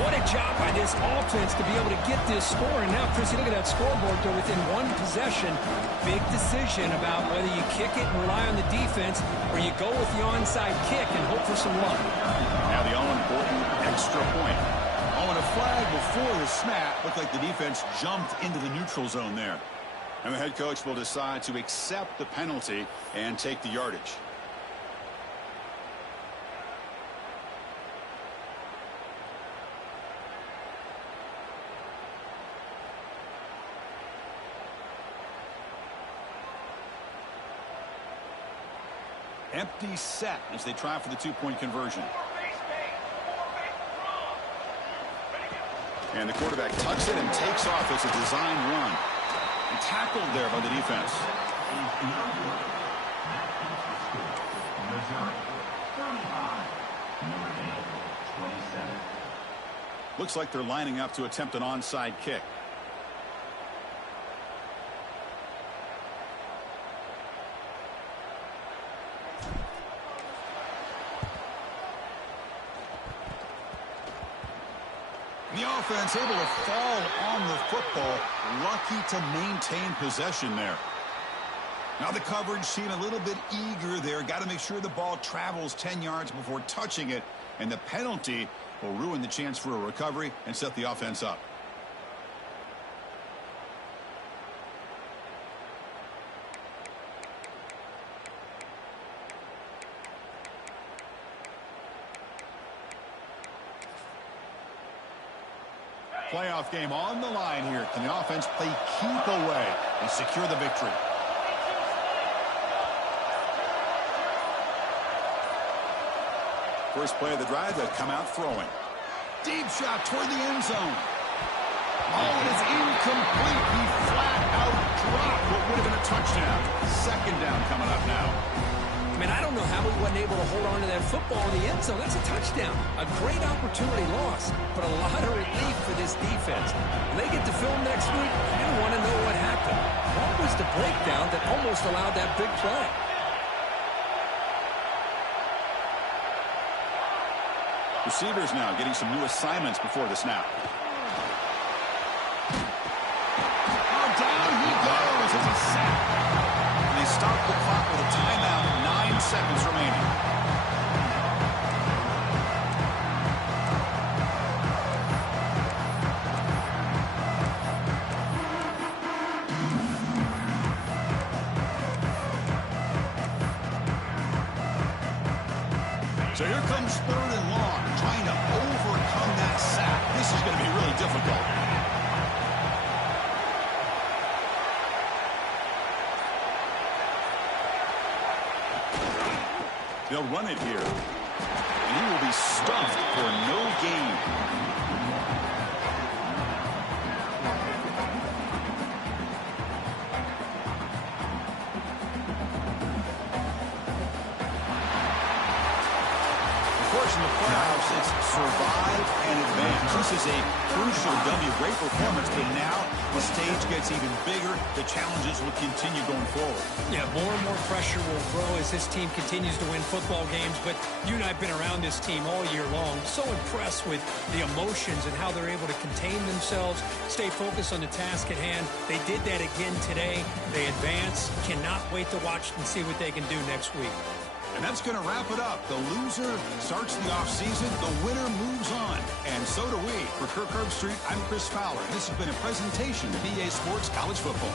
What a job by this offense to be able to get this score. And now, Chris, you look at that scoreboard. They're within one possession. Big decision about whether you kick it and rely on the defense or you go with the onside kick and hope for some luck. Now the all-important extra point. Oh, and a flag before the snap. Looked like the defense jumped into the neutral zone there. And the head coach will decide to accept the penalty and take the yardage. Empty set as they try for the two-point conversion. And the quarterback tucks it and takes off. It's a design run. And tackled there by the defense. Looks like they're lining up to attempt an onside kick. The offense able to fall on the football. Lucky to maintain possession there. Now the coverage seemed a little bit eager there. Got to make sure the ball travels 10 yards before touching it. And the penalty will ruin the chance for a recovery and set the offense up. Playoff game on the line here. Can the offense play keep away and secure the victory? First play of the drive, they come out throwing. Deep shot toward the end zone. Oh, it is incomplete. He flat out dropped what would have been a touchdown. Second down coming up now. I mean, I don't know how he wasn't able to hold on to that football in the end zone. That's a touchdown. A great opportunity lost, but a lot of relief for this defense. When they get to film next week, you're going to want to know what happened. What was the breakdown that almost allowed that big play? Receivers now getting some new assignments before the snap. Oh, down he goes. It's a sack. And they stop the clock with a timeout. 9 seconds remaining. So here comes 3rd and long, trying to overcome that sack. This is going to be really difficult. They'll run it here. And he will be stuffed for no gain. In the playoffs, it's survive and advance. This is a crucial W. Great performance, but now the stage gets even bigger. The challenges will continue going forward. Yeah, more and more pressure will grow as this team continues to win football games. But you and I have been around this team all year long. So impressed with the emotions and how they're able to contain themselves, stay focused on the task at hand. They did that again today. They advance. Cannot wait to watch and see what they can do next week. And that's going to wrap it up. The loser starts the offseason. The winner moves on. And so do we. For Kirk Herbstreit, I'm Chris Fowler. This has been a presentation of EA Sports College Football.